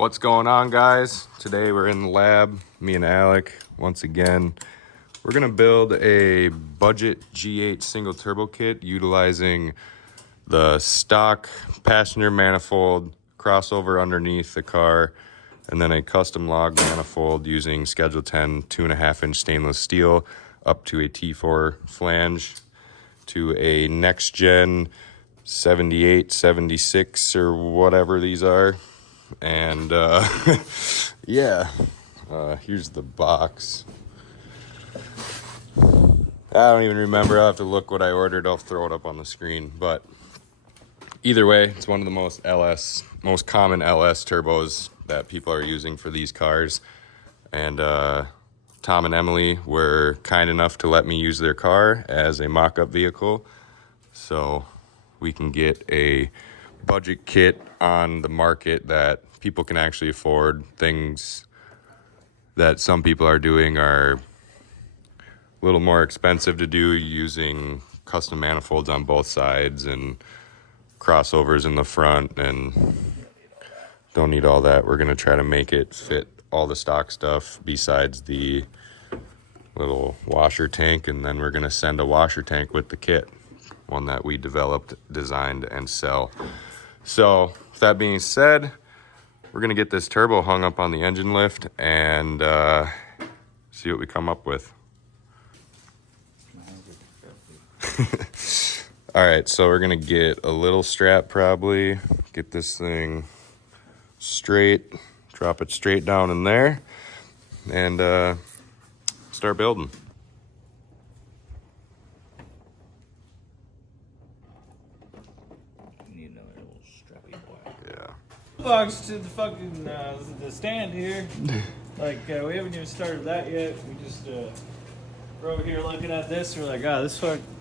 What's going on, guys? Today we're in the lab, me and Alec, once again. We're gonna build a budget G8 single turbo kit utilizing the stock passenger manifold, crossover underneath the car, and then a custom log manifold using Schedule 10 2.5-inch stainless steel up to a T4 flange to a next gen 78, 76 or whatever these are. And yeah, here's the box. I don't even remember. I'll have to look what I ordered. I'll throw it up on the screen. But either way, it's one of the most common LS turbos that people are using for these cars. And Tom and Emily were kind enough to let me use their car as a mock-up vehicle, so we can get a budget kit on the market that people can actually afford. Things that some people are doing are a little more expensive to do, using custom manifolds on both sides and crossovers in the front, and don't need all that. We're gonna try to make it fit all the stock stuff besides the little washer tank, and then we're gonna send a washer tank with the kit, one that we developed, designed, and sell. So with that being said, we're gonna get this turbo hung up on the engine lift and see what we come up with. All right, so we're gonna get a little strap, probably get this thing straight, drop it straight down in there, and start building. Need another little strappy boy. Yeah. Box to the fucking the stand here. Like we haven't even started that yet. We just we're over here looking at this. We're like,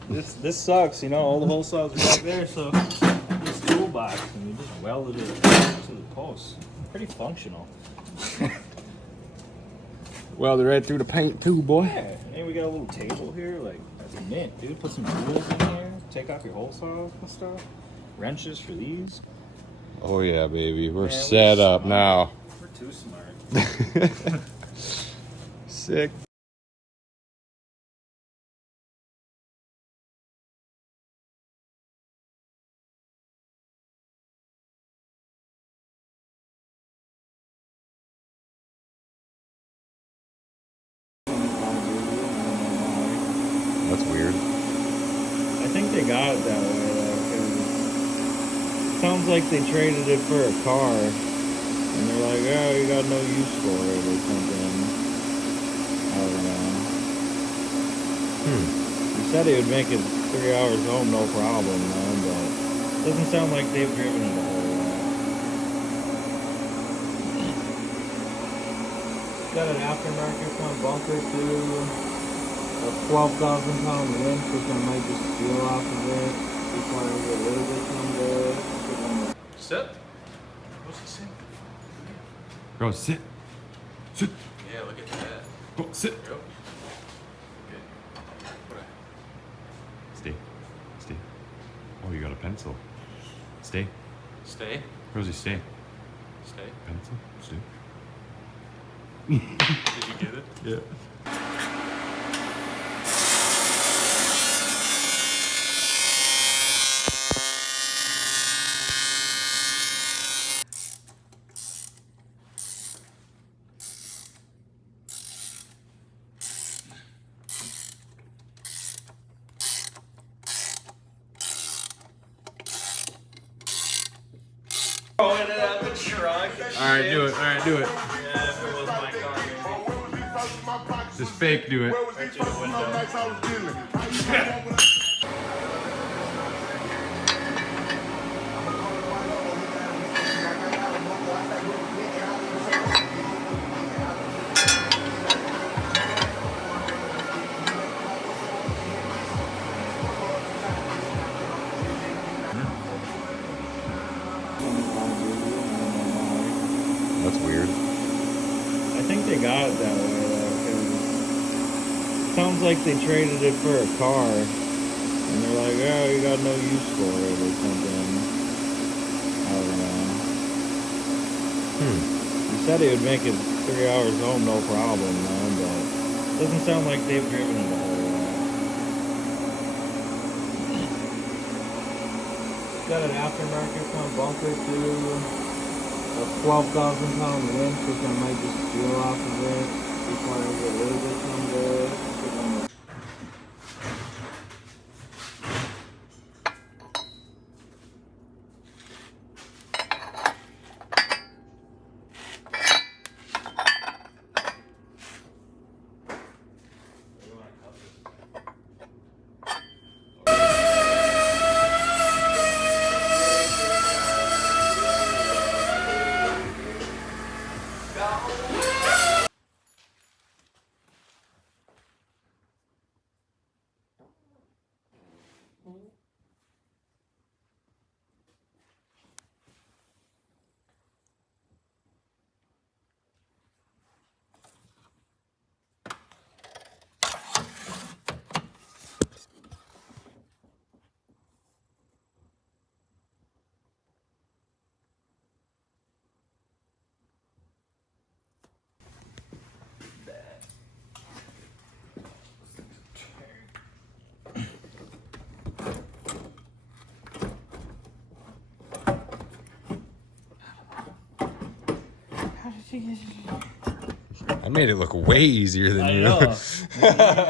this sucks. You know, all the hole saws are back there. So this toolbox, and we just welded it to the post. Pretty functional. Welded right through the paint too, boy. Yeah, and we got a little table here. Like that's mint, dude. Put some tools in here. Take off your hole saws and stuff. Wrenches for these. Oh yeah, baby. We're Man, set up now. We're too smart. Sick. That's weird. I think they got it that way though, 'cause it sounds like they traded it for a car, and they're like, "Oh, you got no use for it or something." I don't know. He said he would make it 3 hours home, no problem, man. But it doesn't sound like they've driven it a whole lot. Got an aftermarket front bunker too. A 12,000 pound winch, which I might just steal off of it. Requires a little bit someday. Sit? What's he saying? Bro, sit. Sit. Yeah, look at that. Go, sit. Yep. Okay. Stay. Stay. Oh, you got a pencil. Stay. Stay. Rosie, stay. Stay. Pencil. Stay. Did you get it? Yeah. Throwing it out the truck. All right, do it. All right, do it. Yeah, if it was my car, maybe. Just fake do it. Right through the window. That's weird. I think they got it that way though, 'cause it sounds like they traded it for a car, and they're like, "Oh, you got no use for it or something." I don't know. said he would make it 3 hours home, no problem, man, but doesn't sound like they've driven it a whole lot. Got an aftermarket front bumper too. A 12,000 pound winch, which I might just steal off of it. Requires a little bit someday. I made it look way easier than you. I know.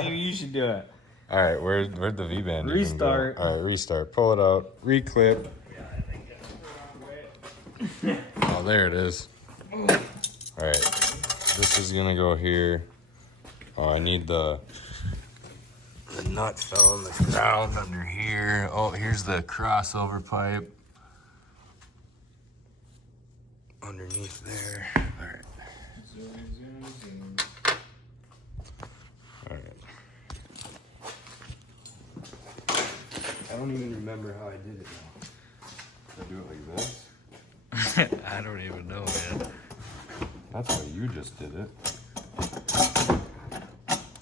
Maybe you should do it. All right, where'd the V-band even go? Restart. All right, restart. Pull it out. Reclip. Oh, there it is. All right, this is gonna go here. Oh, I need the nut fell in the ground under here. Oh, here's the crossover pipe underneath there. All right. All right. I don't even remember how I did it now. Did I do it like this? I don't even know, man. That's how you just did it.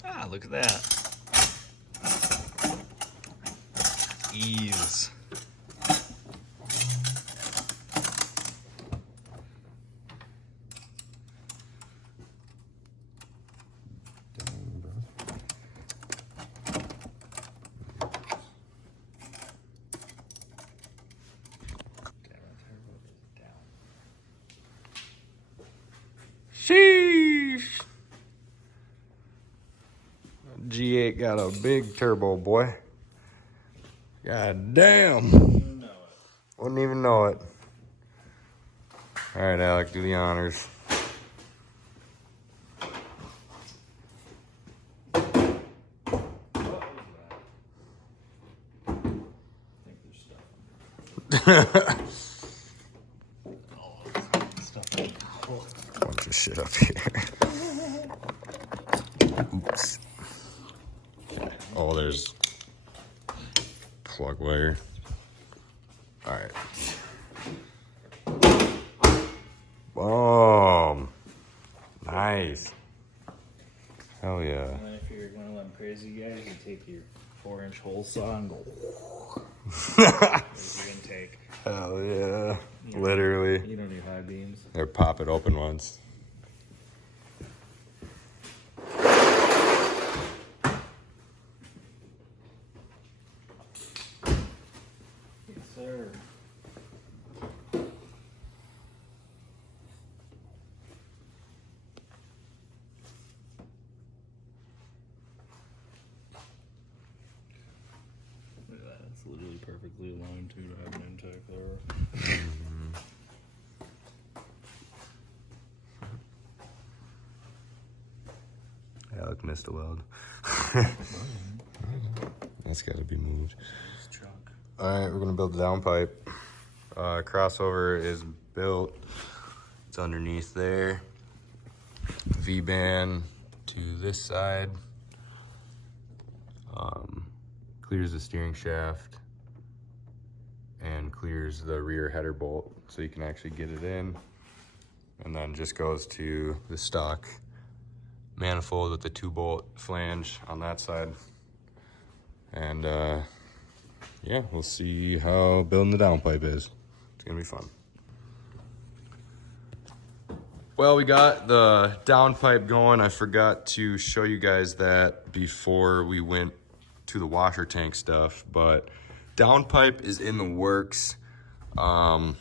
Ah, look at that. Ease. Dang, bro. Sheesh. G8 got a big turbo, boy. God damn. Wouldn't even know it. All right, Alec, do the honors. Bunch of shit up here. Oops. Oh, there's plug wire. All right. Boom. Nice. Hell yeah. And then if you're one of them crazy guys, you take your 4-inch hole saw and go. There's your intake. Hell yeah. Literally. You don't do high beams. Or pop it open once. Yes, sir. Look at that. It's literally perfectly aligned too to have an intake there. Alec missed a weld. That's got to be moved. All right, we're gonna build the downpipe. Crossover is built. It's underneath there. V-band to this side. Clears the steering shaft and clears the rear header bolt so you can actually get it in. And then just goes to the stock manifold with the 2-bolt flange on that side. And yeah, we'll see how building the downpipe is. It's gonna be fun. Well, we got the downpipe going. I forgot to show you guys that before we went to the washer tank stuff, but downpipe is in the works. Number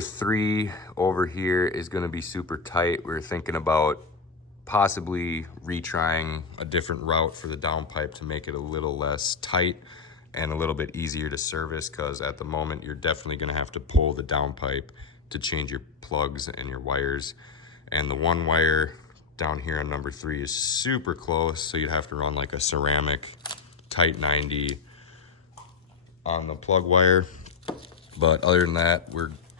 3 over here is gonna be super tight. We're thinking about possibly retrying a different route for the downpipe to make it a little less tight and a little bit easier to service, because at the moment you're definitely gonna have to pull the downpipe to change your plugs and your wires. And the one wire down here on number 3 is super close, so you'd have to run like a ceramic tight 90 on the plug wire. But other than that,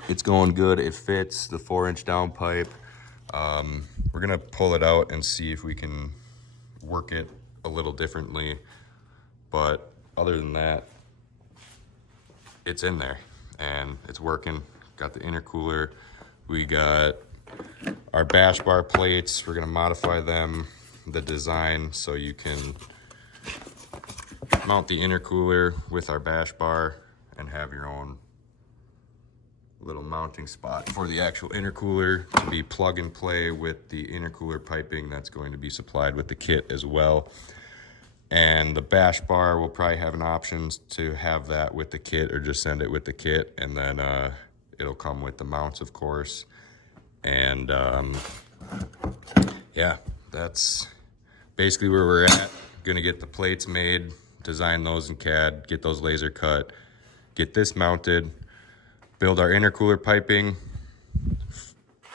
it's going good. It fits the 4-inch downpipe. We're gonna pull it out and see if we can work it a little differently. But other than that, it's in there and it's working. Got the intercooler. We got our bash bar plates. We're gonna modify them, the design, so you can mount the intercooler with our bash bar and have your own little mounting spot for the actual intercooler to be plug and play with the intercooler piping that's going to be supplied with the kit as well. And the bash bar, will probably have an option to have that with the kit or just send it with the kit, and then it'll come with the mounts, of course. And yeah, that's basically where we're at. Gonna get the plates made, design those in CAD, get those laser cut, get this mounted, build our intercooler piping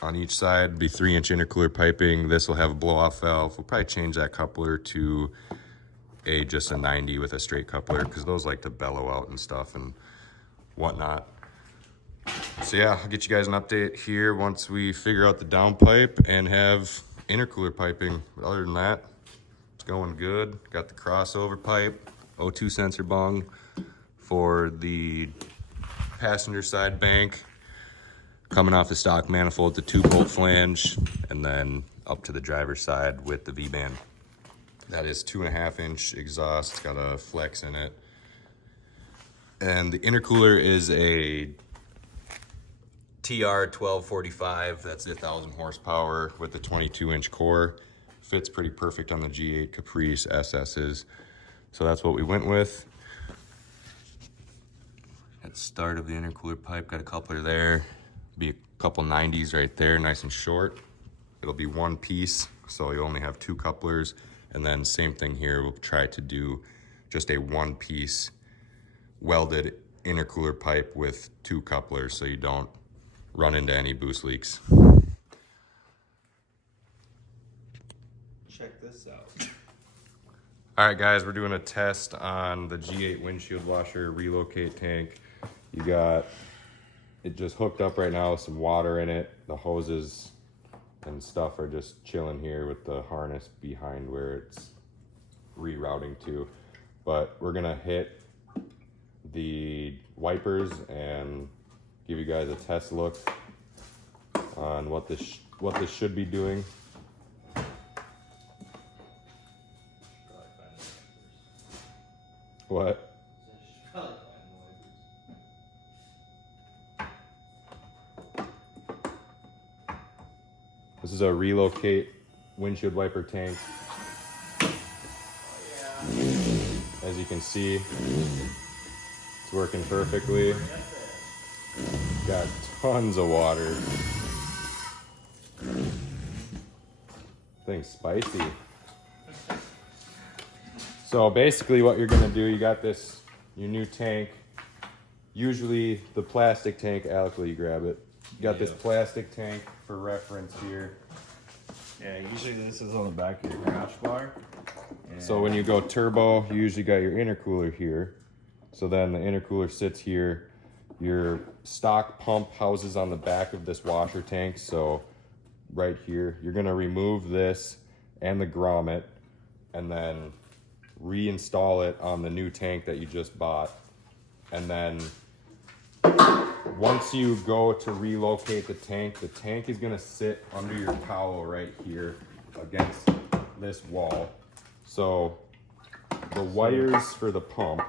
on each side, be 3-inch intercooler piping. This will have a blow-off valve. We'll probably change that coupler to just a 90 with a straight coupler, because those like to bellow out and stuff and whatnot. So yeah, I'll get you guys an update here once we figure out the downpipe and have intercooler piping. But other than that, it's going good. Got the crossover pipe, O2 sensor bung for the passenger side bank, coming off the stock manifold, the 2-bolt flange, and then up to the driver's side with the V-band. That is 2.5-inch exhaust. It's got a flex in it. And the intercooler is a TR 1245. That's 1,000 horsepower with a 22-inch core. Fits pretty perfect on the G8 Caprice SS's. So that's what we went with. At the start of the intercooler pipe, got a coupler there. Be a couple 90s right there, nice and short. It'll be one piece, so you only have 2 couplers. And then same thing here, we'll try to do just a 1-piece welded intercooler pipe with 2 couplers so you don't run into any boost leaks. Check this out. All right, guys, we're doing a test on the G8 windshield washer relocate tank. You got it just hooked up right now with some water in it. The hoses and stuff are just chilling here with the harness behind where it's rerouting to. But we're gonna hit the wipers and give you guys a test look on what this should be doing. What? This is a relocate windshield wiper tank. As you can see, it's working perfectly. Got tons of water. Thing's spicy. So basically what you're gonna do, you got this, your new tank. Usually the plastic tank, Alec, will you grab it? You got this plastic tank for reference here. Yeah, usually this is on the back of your crash bar. So when you go turbo, you usually got your intercooler here. So then the intercooler sits here. Your stock pump houses on the back of this washer tank. So right here, you're gonna remove this and the grommet and then reinstall it on the new tank that you just bought. And then once you go to relocate the tank is gonna sit under your cowl right here against this wall. So the wires for the pump,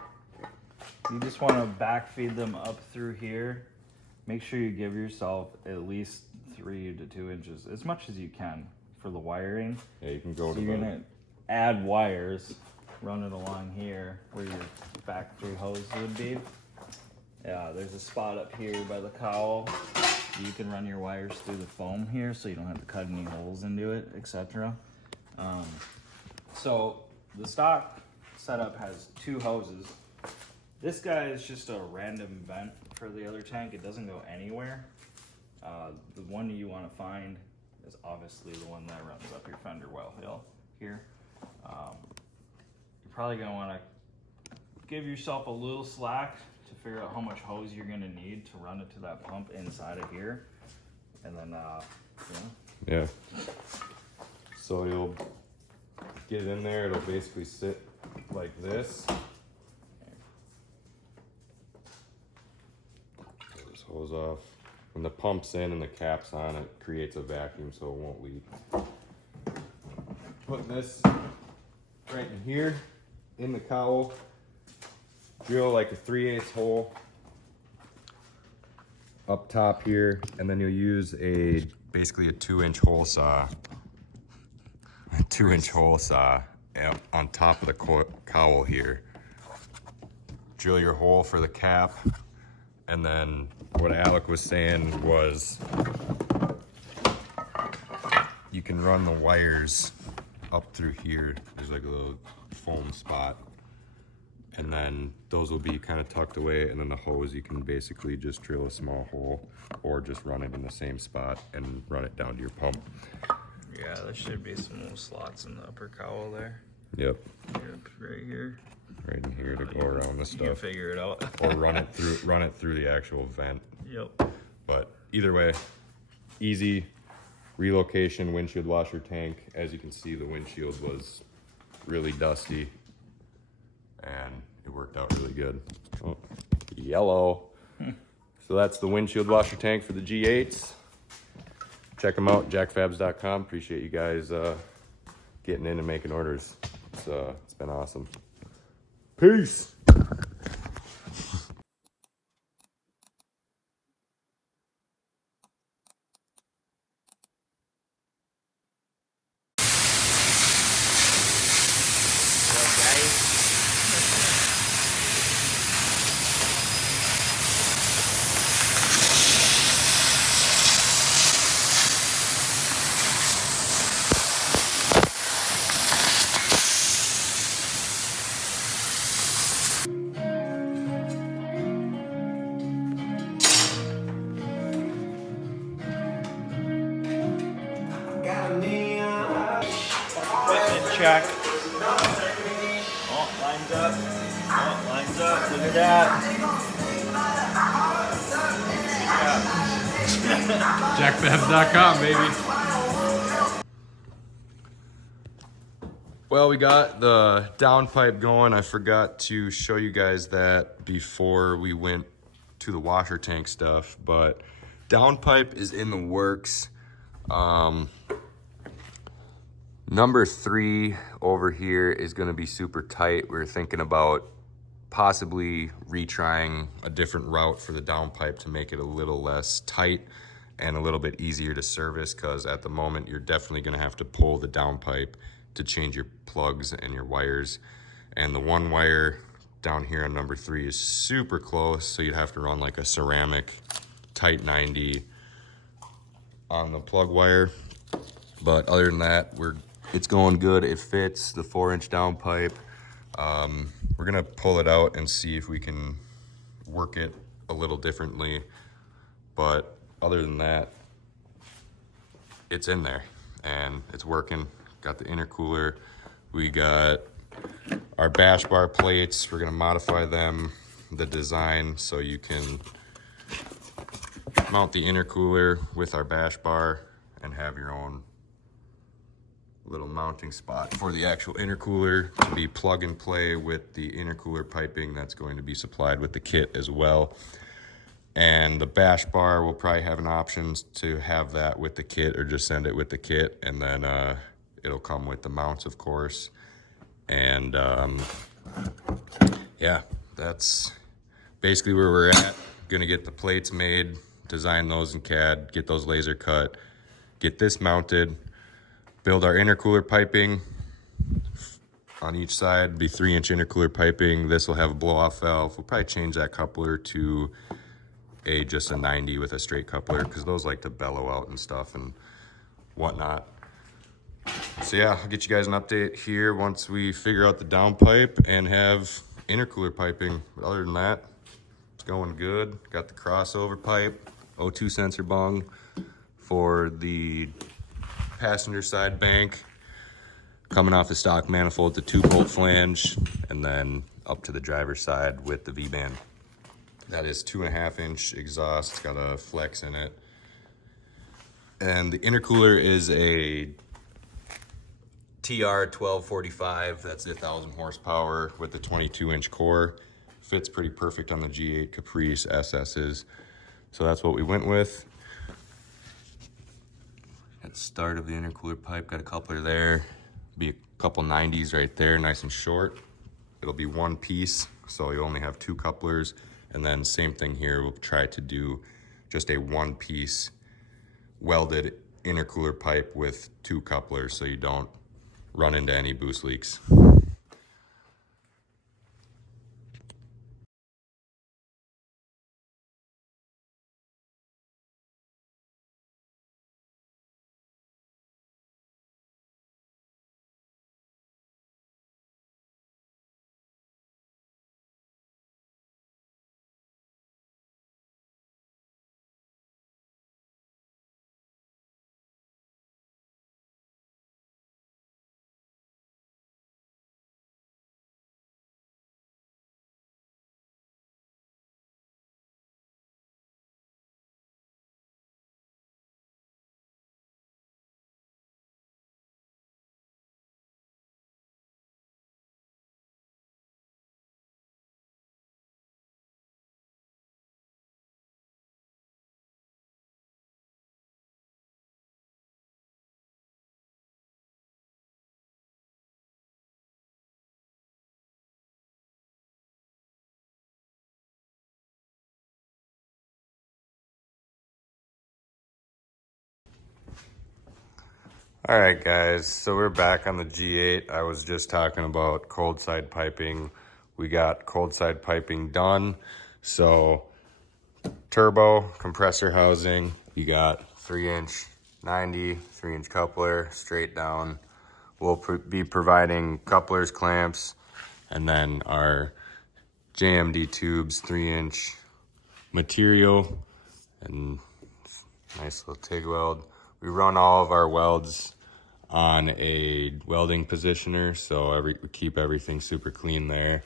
you just want to backfeed them up through here make sure you give yourself at least 3 to 2 inches, as much as you can, for the wiring. Yeah, you can go So you're gonna add wires, run it along here where your factory hose would be. Yeah, there's a spot up here by the cowl. You can run your wires through the foam here, so you don't have to cut any holes into it, etc. So the stock setup has 2 hoses. This guy is just a random vent for the other tank. It doesn't go anywhere. The one you want to find is obviously the one that runs up your fender well hill here. You're probably going to want to give yourself a little slack to figure out how much hose you're going to need to run it to that pump inside of here. And then, Yeah. So you'll get it in there, it'll basically sit like this. Pull this hose off. When the pump's in and the cap's on, it creates a vacuum so it won't leak. Put this right in here, in the cowl. Drill like a 3/8 hole up top here, and then you'll use basically a 2-inch hole saw. A 2-inch hole saw on top of the cowl here. Drill your hole for the cap, and then what Alec was saying was you can run the wires up through here. There's like a little foam spot, and then those will be kind of tucked away, and then the hose you can basically just drill a small hole or just run it in the same spot and run it down to your pump. yeah, there should be some little slots in the upper cowl there. Yep. Yep, right here. Right in here to go around the You can stuff, figure it out. or run it through the actual vent. Yep. But either way, easy relocation windshield washer tank. As you can see, the windshield was really dusty and it worked out really good. Oh, yellow. So that's the windshield washer tank for the G8s. Check them out, JackFabs.com. Appreciate you guys getting in and making orders. It's been awesome. Peace. Equipment check. Oh, lines up. Oh, lines up. Look at that. JackFabs.com, baby. Well, we got the downpipe going. I forgot to show you guys that before we went to the washer tank stuff, but downpipe is in the works. Number 3 over here is going to be super tight. We're thinking about possibly retrying a different route for the downpipe to make it a little less tight and a little bit easier to service, because at the moment you're definitely going to have to pull the downpipe to change your plugs and your wires. And the one wire down here on number 3 is super close, so you'd have to run like a ceramic tight 90 on the plug wire. But other than that, it's going good. It fits the 4-inch downpipe. We're gonna pull it out and see if we can work it a little differently. But other than that, it's in there and it's working. Got the intercooler. We got our bash bar plates. We're gonna modify them, the design, so you can mount the intercooler with our bash bar and have your own little mounting spot for the actual intercooler to be plug and play with the intercooler piping that's going to be supplied with the kit as well. And the bash bar will probably have an option to have that with the kit or just send it with the kit, and then it'll come with the mounts, of course. And yeah, that's basically where we're at. Gonna get the plates made design those in CAD, get those laser cut, get this mounted, build our intercooler piping. On each side, be 3-inch intercooler piping. This will have a blow-off valve. We'll probably change that coupler to just a 90 with a straight coupler, because those like to bellow out and stuff and whatnot. So yeah, I'll get you guys an update here once we figure out the downpipe and have intercooler piping. But other than that, it's going good. Got the crossover pipe, O2 sensor bung for the passenger side bank, coming off the stock manifold, the 2-bolt flange, and then up to the driver's side with the V-band. That is 2.5-inch exhaust. It's got a flex in it. And the intercooler is a TR 1245. That's 1,000 horsepower with the 22-inch core. Fits pretty perfect on the G8 Caprice SS's. So that's what we went with. At the start of the intercooler pipe, got a coupler there. Be a couple 90s right there, nice and short. It'll be one piece, so you only have 2 couplers. And then same thing here, we'll try to do just a 1-piece welded intercooler pipe with 2 couplers so you don't run into any boost leaks. All right, guys, so we're back on the G8. I was just talking about cold side piping. We got cold side piping done. So turbo, compressor housing, you got 3-inch 90, 3-inch coupler, straight down. We'll be providing couplers, clamps, and then our JMD tubes, 3-inch material, and nice little TIG weld. We run all of our welds on a welding positioner, so we keep everything super clean there.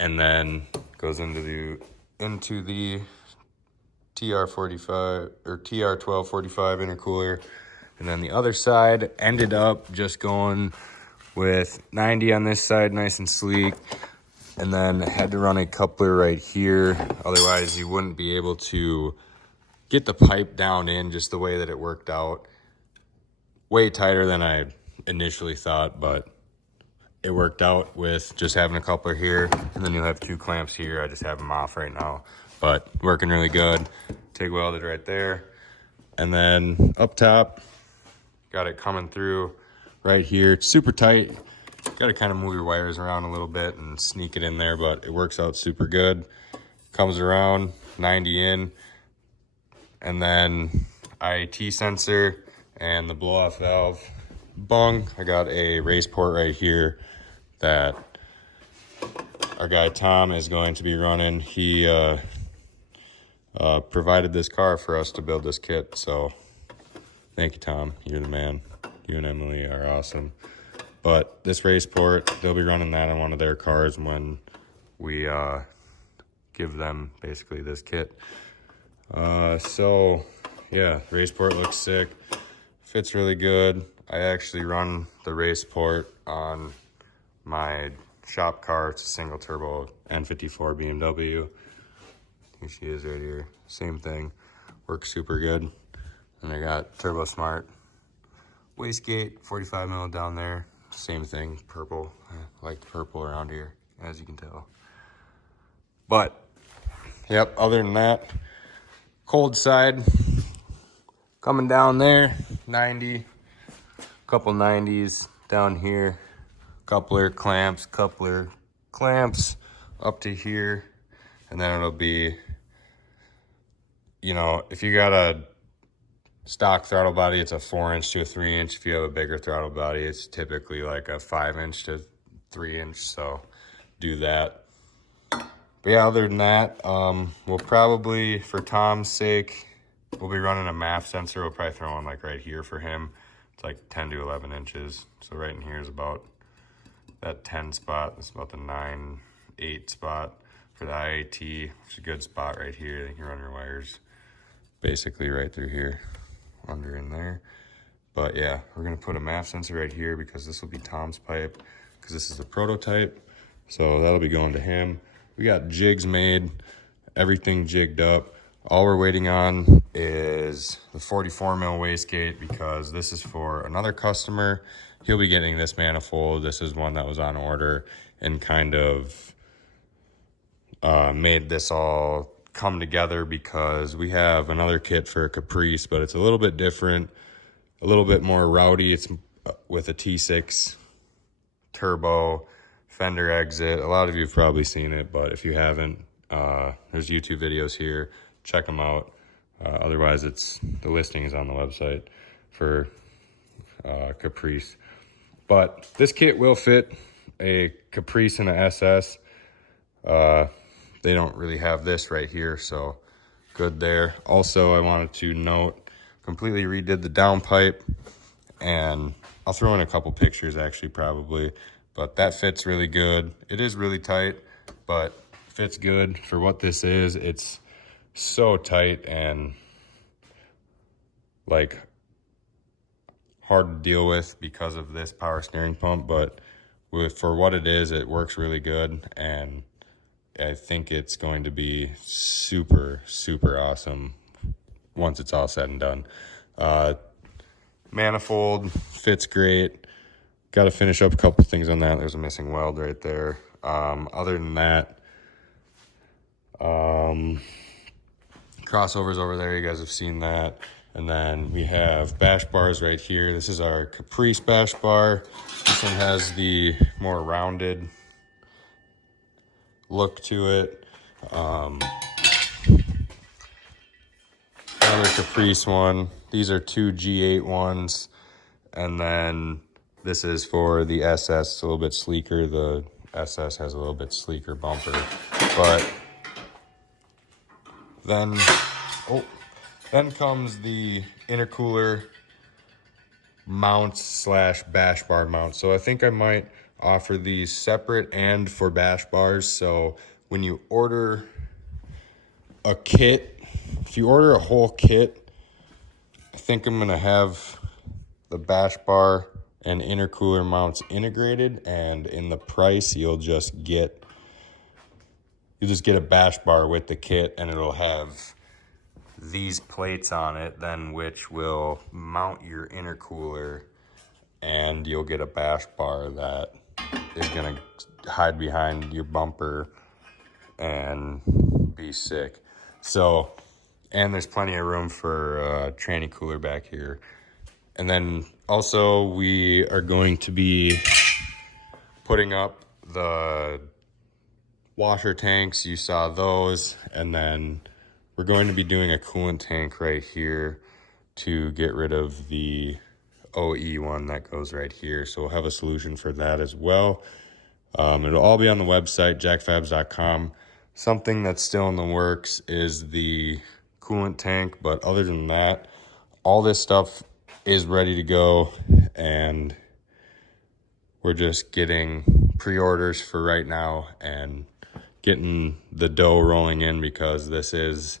And then goes into the TR45 or TR1245 intercooler. And then the other side ended up just going with 90 on this side, nice and sleek. And then had to run a coupler right here, otherwise you wouldn't be able to get the pipe down in just the way that it worked out. Way tighter than I initially thought, but it worked out with just having a coupler here, and then you'll have 2 clamps here. I just have them off right now, but working really good. TIG welded right there. And then up top, got it coming through right here. It's super tight. Got to kind of move your wires around a little bit and sneak it in there, but it works out super good. Comes around 90 in. And then IAT sensor and the blow-off valve bung. I got a race port right here that our guy Tom is going to be running. He provided this car for us to build this kit, so thank you, Tom. You're the man. You and Emily are awesome. But this race port, they'll be running that on one of their cars when we give them basically this kit. So yeah, race port looks sick, fits really good. I actually run the race port on my shop car. It's a single turbo N54 BMW. Here she is right here. Same thing, works super good. And I got Turbo Smart wastegate, 45 mil down there. Same thing, purple. I like the purple around here, as you can tell. But yep, other than that, cold side coming down there, 90, couple 90s down here, coupler clamps up to here, and then it'll be, you know, if you got a stock throttle body, it's a 4-inch to a 3-inch. If you have a bigger throttle body, it's typically like a 5-inch to 3-inch, so do that. But yeah, other than that, we'll probably, for Tom's sake, we'll be running a MAF sensor. We'll probably throw one like right here for him. It's like 10 to 11 inches. So right in here is about that 10 spot. That's about the 9/8 spot for the IAT, which is a good spot right here. You can run your wires basically right through here, under in there. But yeah, we're gonna put a MAF sensor right here because this will be Tom's pipe, because this is the prototype. So that'll be going to him. We got jigs made, everything jigged up. All we're waiting on is the 44 mil wastegate, because this is for another customer. He'll be getting this manifold. This is one that was on order, and kind of made this all come together because we have another kit for a Caprice, but it's a little bit different, a little bit more rowdy. It's with a T6 turbo, fender exit. A lot of you have probably seen it, but if you haven't, there's YouTube videos here. Check them out. Otherwise, the listing is on the website for Caprice. But this kit will fit a Caprice and a SS. They don't really have this right here, so good there. Also, I wanted to note, completely redid the downpipe, and I'll throw in a couple pictures actually probably, but that fits really good. It is really tight, but fits good for what this is. It's so tight and like hard to deal with because of this power steering pump, but for what it is, it works really good, and I think it's going to be super, super awesome once it's all said and done. Manifold fits great. Got to finish up a couple things on that. There's a missing weld right there. Other than that, crossovers over there, you guys have seen that. And then we have bash bars right here. This is our Caprice bash bar. This one has the more rounded look to it. Another Caprice one. These are two G8 ones. And then this is for the SS. It's a little bit sleeker. The SS has a little bit sleeker bumper. But then comes the intercooler mounts slash bash bar mounts. So I think I might offer these separate and for bash bars. So when you order a kit, if you order a whole kit, I think I'm gonna have the bash bar and intercooler mounts integrated, and in the price you'll just get a bash bar with the kit, and it'll have these plates on it, then which will mount your intercooler, and you'll get a bash bar that is gonna hide behind your bumper and be sick. So, and there's plenty of room for tranny cooler back here. And then also we are going to be putting up the washer tanks. You saw those, and then we're going to be doing a coolant tank right here to get rid of the OE one that goes right here. So we'll have a solution for that as well. It'll all be on the website, JackFabs.com. Something that's still in the works is the coolant tank, but other than that, all this stuff is ready to go, and we're just getting pre-orders for right now and getting the dough rolling in, because this is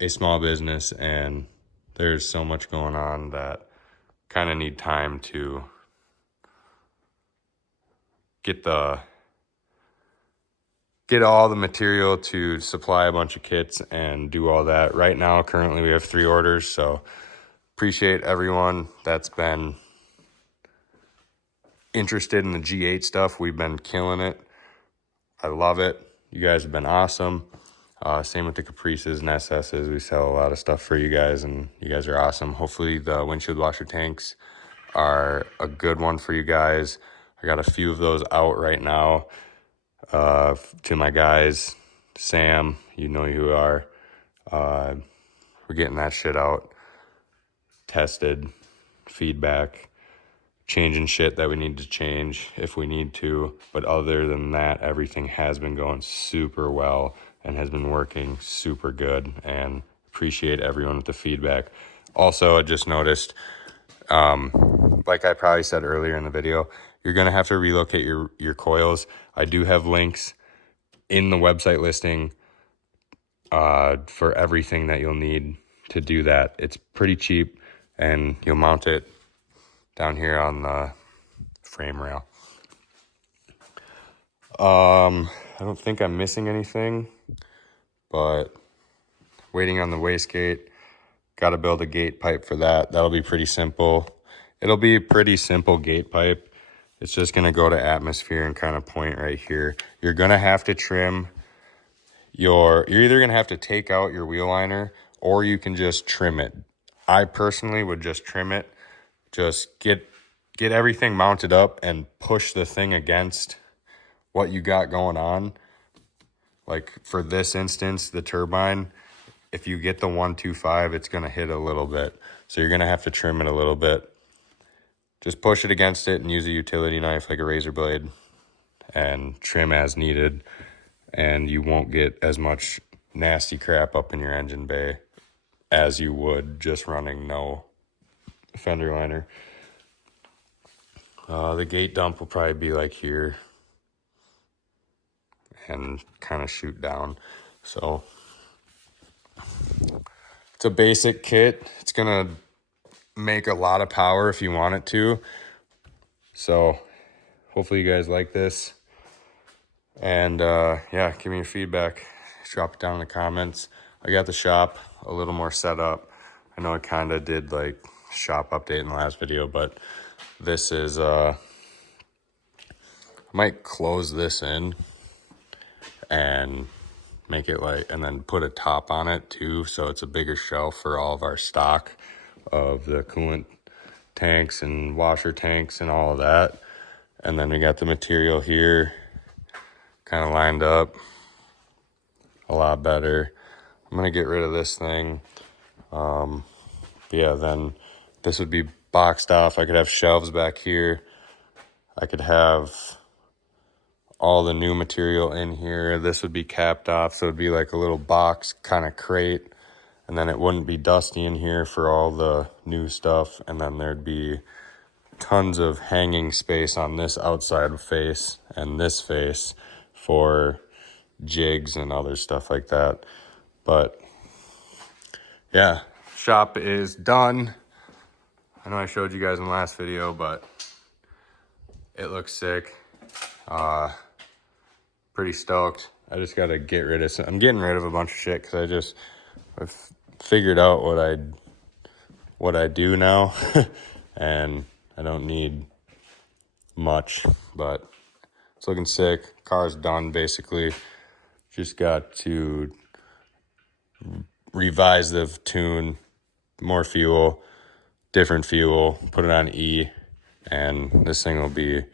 a small business and there's so much going on that kind of need time to get all the material to supply a bunch of kits and do all that. Right now, currently we have 3 orders, so appreciate everyone that's been interested in the G8 stuff. We've been killing it. I love it. You guys have been awesome. Same with the Caprices and SSs. We sell a lot of stuff for you guys, and you guys are awesome. Hopefully the windshield washer tanks are a good one for you guys. I got a few of those out right now. To my guys, Sam, you know who you are. We're getting that shit out, tested, feedback, changing shit that we need to change if we need to. But other than that, everything has been going super well and has been working super good, and appreciate everyone with the feedback. Also, I just noticed, like I probably said earlier in the video, you're going to have to relocate your coils. I do have links in the website listing for everything that you'll need to do that. It's pretty cheap, and you'll mount it down here on the frame rail. I don't think I'm missing anything, but waiting on the wastegate. Got to build a gate pipe for that. That'll be pretty simple. It'll be a pretty simple gate pipe. It's just going to go to atmosphere and kind of point right here. You're going to have to trim you're either going to have to take out your wheel liner, or you can just trim it. I personally would just trim it. Just get everything mounted up and push the thing against what you got going on. Like for this instance, the turbine, if you get the 125, it's going to hit a little bit. So you're going to have to trim it a little bit. Just push it against it and use a utility knife like a razor blade and trim as needed. And you won't get as much nasty crap up in your engine bay as you would just running no fender liner. The gate dump will probably be like here and kind of shoot down. So it's a basic kit. It's gonna make a lot of power if you want it to. So hopefully you guys like this. And yeah, give me your feedback. Drop it down in the comments. I got the shop a little more set up. I know I kind of did like shop update in the last video, but this is I might close this in and make it like, and then put a top on it too, so it's a bigger shelf for all of our stock of the coolant tanks and washer tanks and all of that. And then we got the material here kind of lined up a lot better. I'm gonna get rid of this thing. Yeah, then this would be boxed off. I could have shelves back here. I could have all the new material in here. This would be capped off, so it'd be like a little box kind of crate, and then it wouldn't be dusty in here for all the new stuff. And then there'd be tons of hanging space on this outside face and this face for jigs and other stuff like that. But yeah, shop is done. I know I showed you guys in the last video, but it looks sick. Pretty stoked. I just gotta get rid of I'm getting rid of a bunch of shit because I've figured out what I do now. And I don't need much, but it's looking sick. Car's done basically. Just got to revise the tune, more fuel, different fuel, put it on E, and this thing will be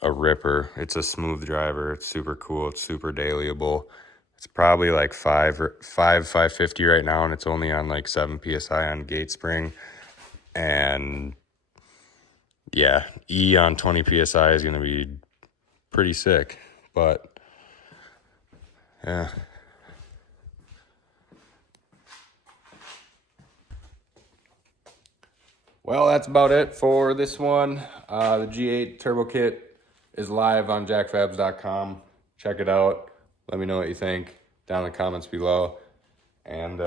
a ripper. It's a smooth driver. It's super cool. It's super dailyable. It's probably like 550 right now, and it's only on like 7 PSI on gate spring. And yeah, E on 20 PSI is going to be pretty sick. But yeah. Well, that's about it for this one. The G8 Turbo Kit is live on JackFabs.com. Check it out. Let me know what you think down in the comments below. And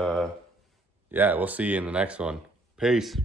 yeah, we'll see you in the next one. Peace.